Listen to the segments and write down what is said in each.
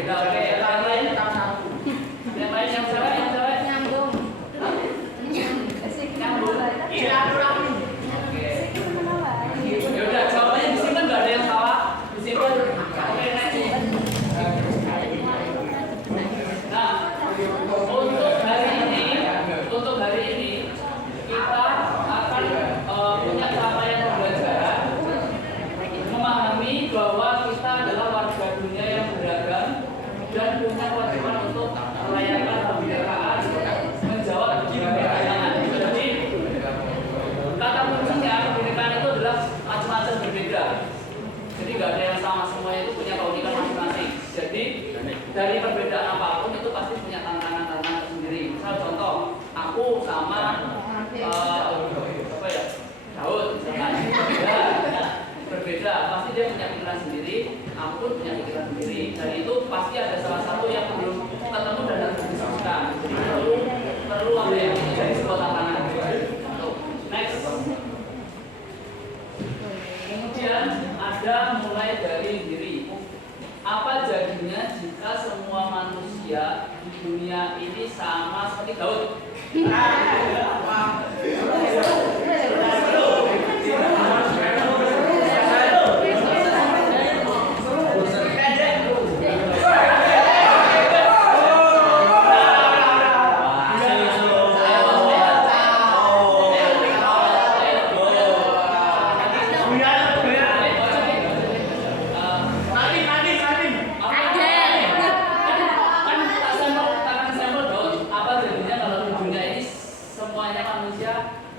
berbeda. Oke, yang lain yang lain yang cewek Nyambung. Iya, oke. Ya udah, jawabannya disimpan, nggak ada yang salah. Disimpan. Oke, next. Nah, untuk hari ini kita akan punya capaian pembelajaran memahami bahwa kita adalah warga dunia yang beragam dan punya kewajiban untuk melayakan kebinekaan, menjawab pertanyaan. Jadi kata kuncinya kebinekaan itu adalah macam-macam berbeda. Jadi nggak ada yang sama, semuanya itu punya keunikan masing-masing. Jadi dari perbedaan apapun itu pasti punya tantangan-tantangan sendiri. Misal contoh, aku sama Daud, berbeda. Pasti dia punya pikiran sendiri, aku pun punya pikiran sendiri. Dan itu pasti ada salah satu yang belum ketemu dan harus didiskusikan. Jadi perlu apa ya? Jadi sebuah tantangan. Next. Kemudian ada mulai dari diri. Apa jadinya jika semua manusia di dunia ini sama seperti Daud?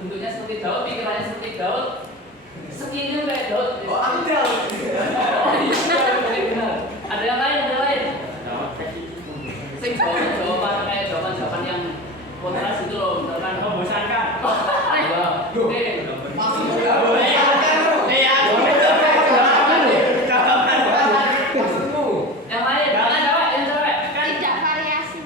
Bentuknya seperti Daud, pikirannya seperti Daud, skillnya kayak Daud. Oh, aku Daud. Benar. Ada yang lain, Sing jawaban kayak jawaban yang kontrasik itu loh, misalkan membosankan. Yang lain, yang cewek. Tidak variasi.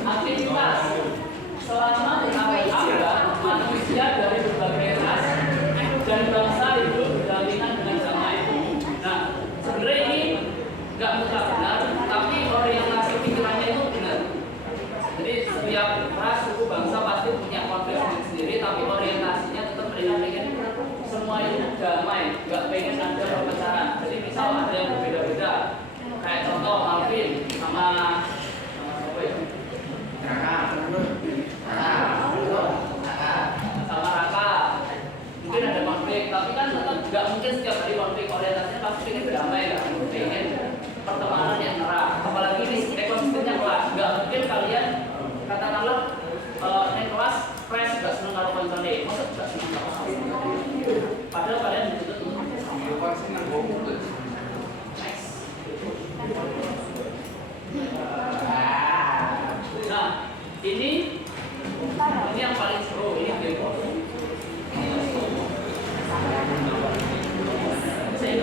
Aktivitas selama ada manusia dari berbagai ras dan bangsa hidup berdampingan dengan damai. Nah, sebenarnya ini nggak mutlak benar, tapi orientasi pikirannya itu benar. Jadi setiap ras, suku, bangsa pasti punya konflik sendiri, tapi orientasinya tetap mereka pengen semua itu damai, nggak pengen ada perpecahan. Jadi misal ada yang berbeda-beda, kayak contoh Alvin sama Raka, mungkin ada konflik, tapi kan tetap nggak mungkin setiap hari konflik. Orientasinya pasti ingin berdamai, nggak ingin pertemanan yang terang. Apalagi ini ekosistemnya kelas, nggak mungkin kalian katakanlah naik kelas fresh nggak seneng kalau koncone, maksud nggak seneng kalau padahal kalian dituntut untuk nah, ini yang paling seru, ini game. Saya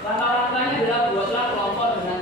Langkah-langkahnya adalah buatlah kelompok dengan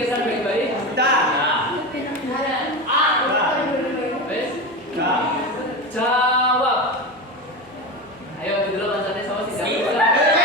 Pikirkan baik-baik. Ta. Wes. Ta. Jawab. Ayo dulu lancarnya sama si jawab.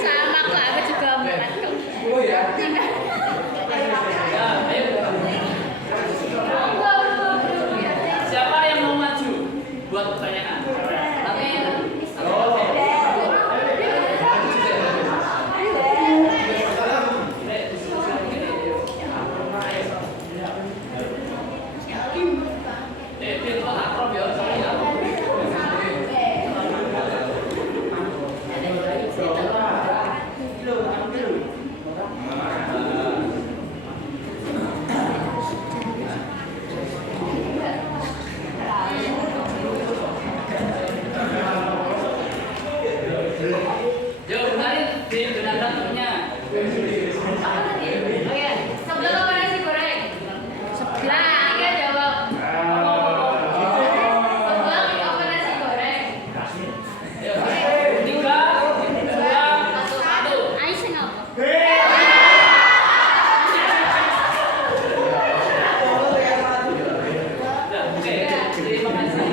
Sama kok, aku juga empat kok. Oh ya. Siapa yang mau maju buat pertanyaan? Yo, benarin di benar punya. Sebelah apa nasi goreng? Sebelah, iya jawab. Sebelah apa nasi goreng? Yo, 3, 2, 1. Ayo sing apa? Oke, terima kasih.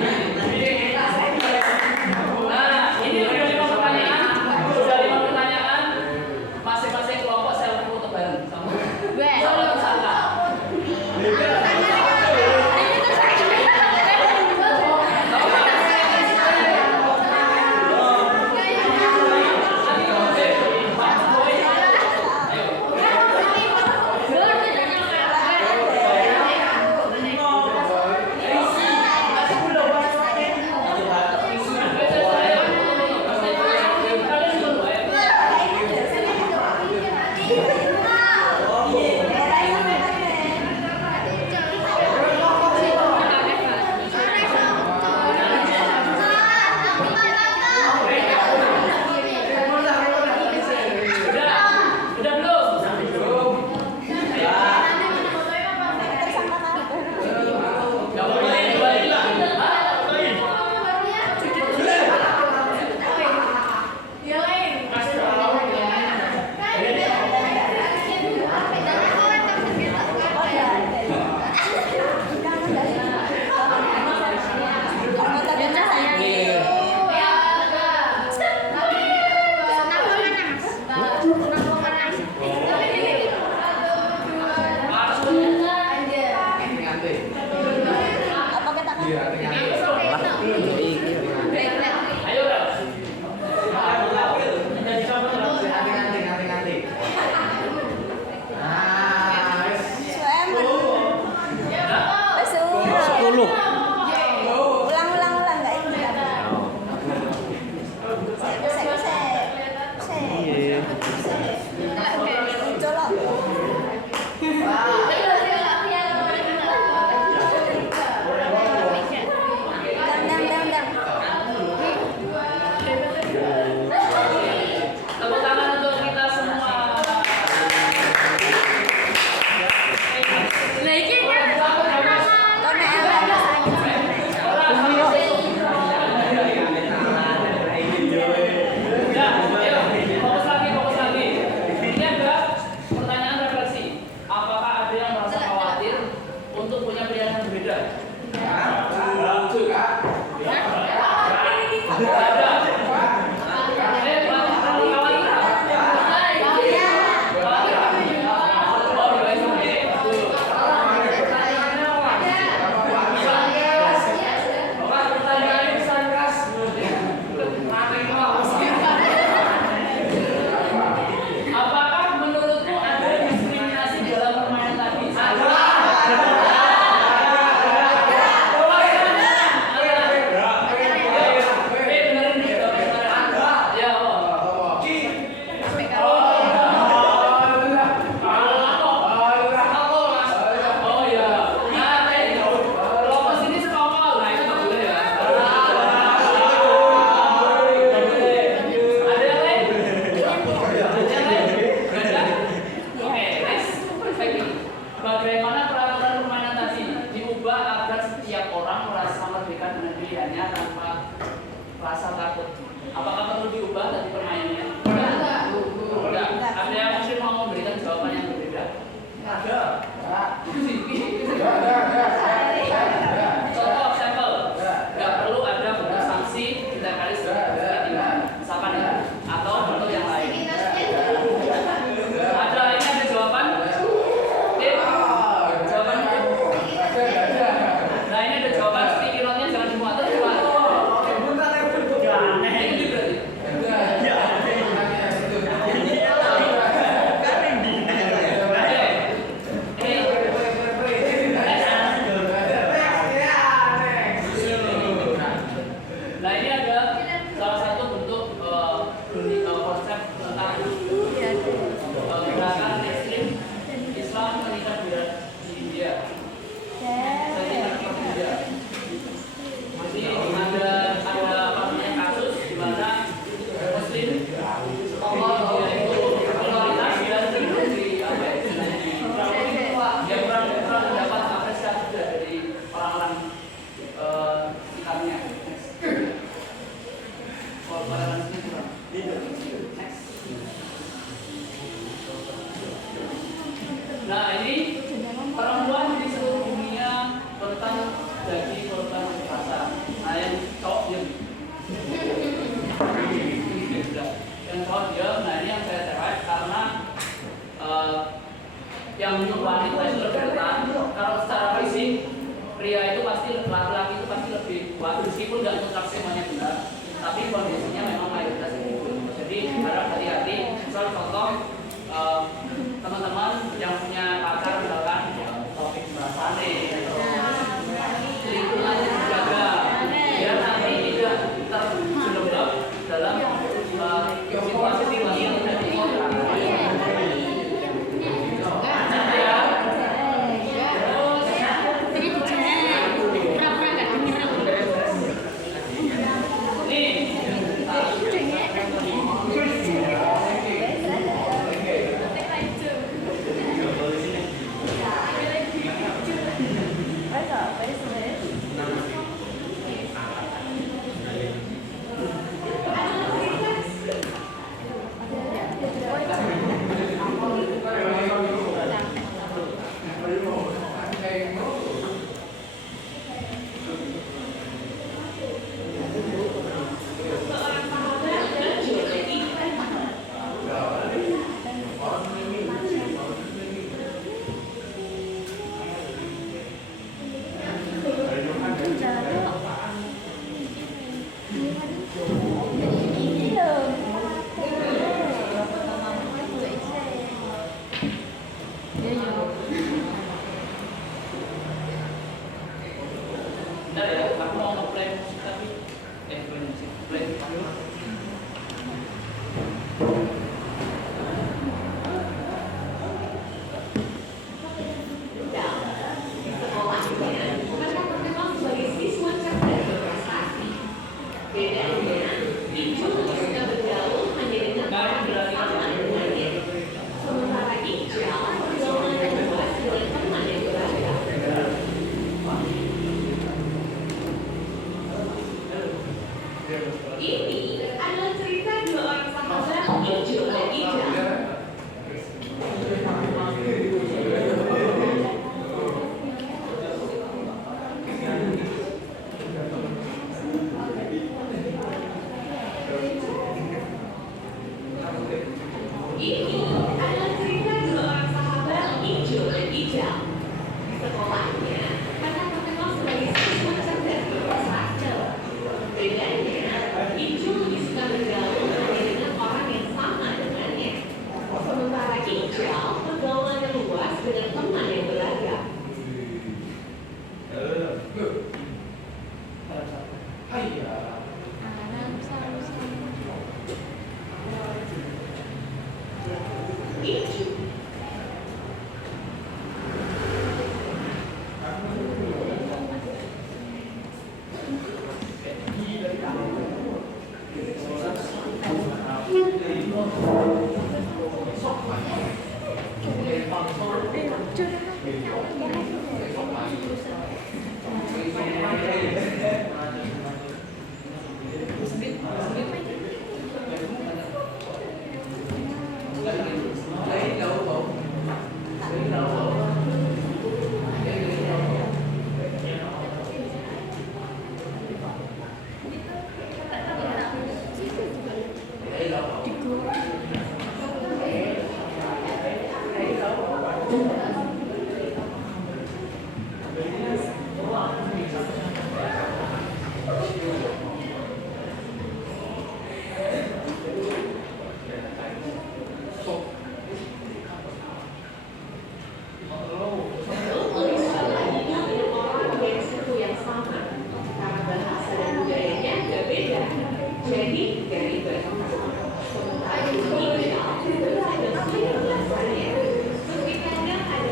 Nah, ini udah 5 pertanyaan. Sudah 5 pertanyaan. Masing-masing kelompok toleransinya kurang. Next. Nah ini perempuan di seluruh dunia tentang jadi korban kekerasan. Nah yang cowok diam. Yang cowok diam. Nah ini yang saya cewek karena yang untuk wanita itu lebih rentan. Kalau secara fisik pria itu pasti laki-laki itu pasti lebih kuat meskipun nggak untuk semuanya benar, tapi kondisinya memang mayoritas itu. Jadi harap hati-hati. Misal contoh teman-teman yang punya pacar misalkan topik bahasane lingkungannya dijaga biar nanti tidak terjebak dalam situasi-situasi yang tidak diinginkan. Bentar ya, aku mau nge-play musik tapi play musik, play dulu. Ini adalah cerita dua orang sahabat Ijo dan Ija. Ini adalah cerita dua orang sahabat Ijo dan Ija. Sekolahnya mereka terkenal sebagai siswa cerdas berprestasi. Bedanya, Ijo lebih suka bergaul hanya dengan orang yang sama dengannya. Sementara Ija pergaulannya luas dengan teman yang beragam. Ijo Sementara Ijo, sebenarnya ada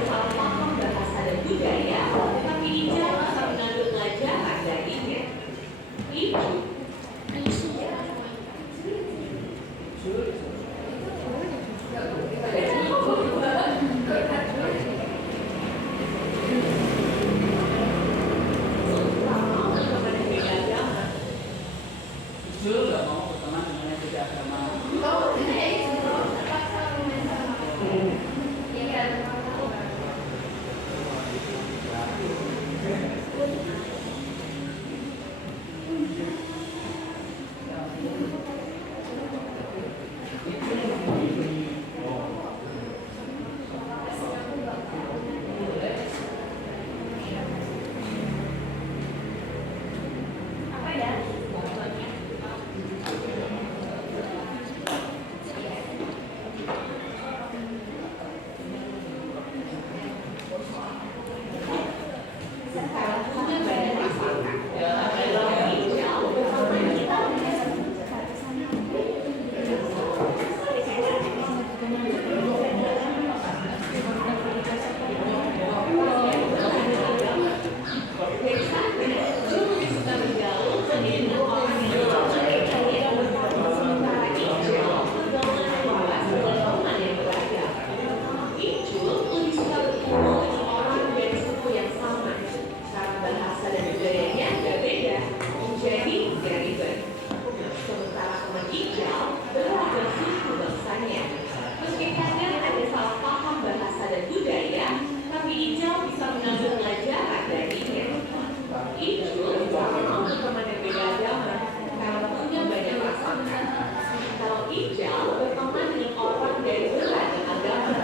hijau berteman dengan orang dari berbagai agama.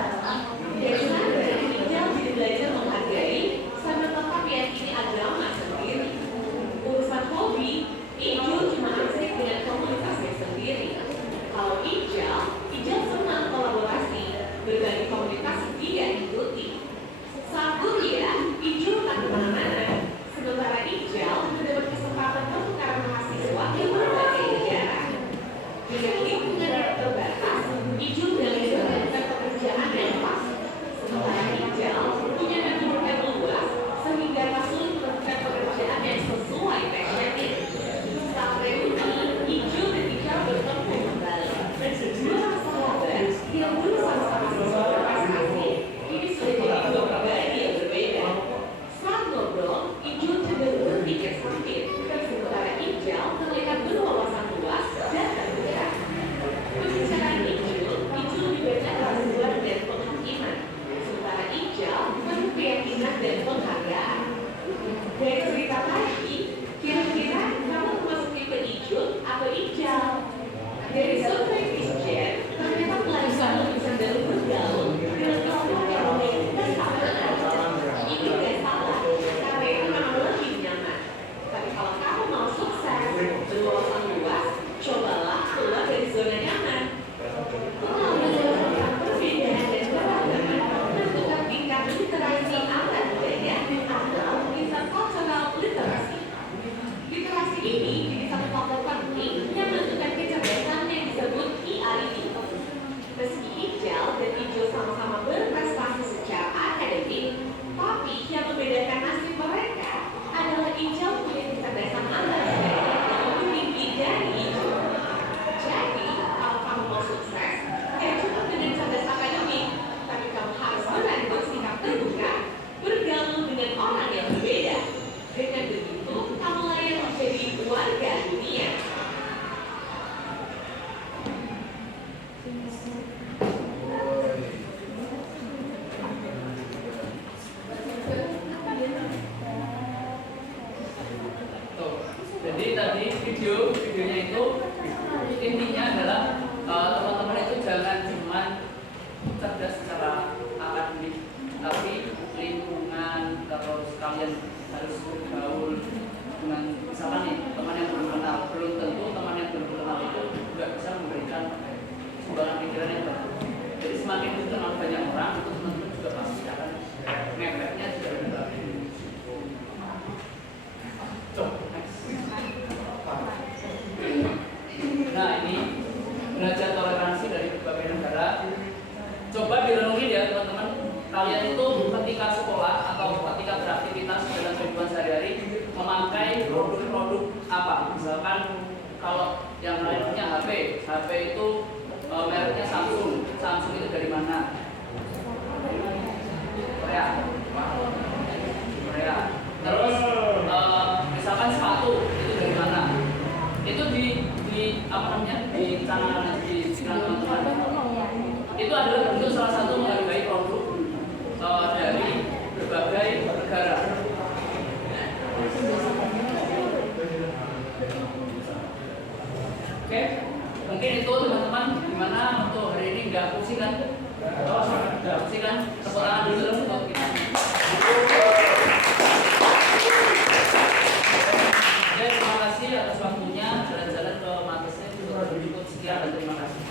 Dari sana, hijau jadi belajar menghargai sama tetap meyakini agama sendiri. Urusan hobi, hijau cuma asik dengan komunitasnya sendiri. Kalau hijau senang kolaborasi, berbagi komunitas dia ikuti. Saat kuliah, hijau tak kemana-mana. Sementara hijau mendapat kesempatan pertukaran mahasiswa di berbagai negara. Dengan lingkungan yang terbatas, hijau beralih melakukan pekerjaan yang pas. Sementara hijau punya network yang luas, sehingga tak sulit melakukan pekerjaan yang sesuai passionnya. Saat reuni, hijau dan hijau bertemu kembali. Dua sahabat yang dulu sama-sama siswa berprestasi, kini sudah jadi dua pribadi yang berbeda. Saat ngobrol, hijau cenderung berpikir sempit, sementara hijau terlihat berwawasan luas dan terbuka. Pembicaraan hijau lebih banyak rahasia dan penghakiman, sementara hijau penuh keyakinan dan penghargaan. Dari cerita tadi, kira-kira kamu termasuk tipe hijau atau hijau? Dari survei Christian, ternyata pelajar lebih cenderung bergaul dengan kelompok yang unik dan keamanan. Ini tidak salah, karena itu memang lebih nyaman. Tapi kalau kamu mau sukses, berwawasan luas, cobalah keluar dari zona nyaman. Melakukan perbedaan dan keragaman, menentukan tingkat literasi antar budaya atau intercultural literasi. Literasi ini jadi satu faktor penting yang menentukan kecerdasan yang disebut EID. Meski hijau dan hijau sama-sama berprestasi secara akademik, tapi yang membedakan nasib mereka adalah hijau punya kecerdasan antar budaya yang lebih tinggi dari hijau. Jadi, kalau kamu mau sukses, tidak cukup dengan cerdas akademik, tapi kamu harus berani bersikap terbuka, bergaul dengan orang yang berbeda. Dengan begitu, kamu layak menjadi warga dunia. Tuh. Jadi tadi videonya itu intinya adalah teman-teman itu jangan cuma cerdas secara akademik, tapi lingkungan, terus kalian harus bergaul dengan misalkan nih teman yang belum kenal, belum tentu teman yang belum kenal itu juga bisa memberikan sumbangan pikiran yang baru. Jadi semakin dikenal banyak orang, itu teman-teman juga pasti akan ngefeknya juga lebih bagus. Nah ini belajar toleransi dari berbagai negara. Coba direnungi ya teman-teman, kalian itu ketika sekolah atau ketika beraktivitas dalam kehidupan sehari-hari memakai produk-produk apa? Misalkan kalau yang lain punya HP itu mereknya Samsung. Samsung itu dari mana? Korea. Terus misalkan sepatu itu dari mana? Itu di apa namanya di channel di teman-teman. Itu adalah bentuk salah satu menghargai produk dari berbagai negara. Oke, mungkin itu teman-teman. Gimana untuk hari ini nggak pusing kan? Nggak pusing kan? Tepuk tangan dulu untuk kita. Oke, terima kasih atas waktunya. Jalan-jalan ke Mabesnya cukup sekian dan terima kasih.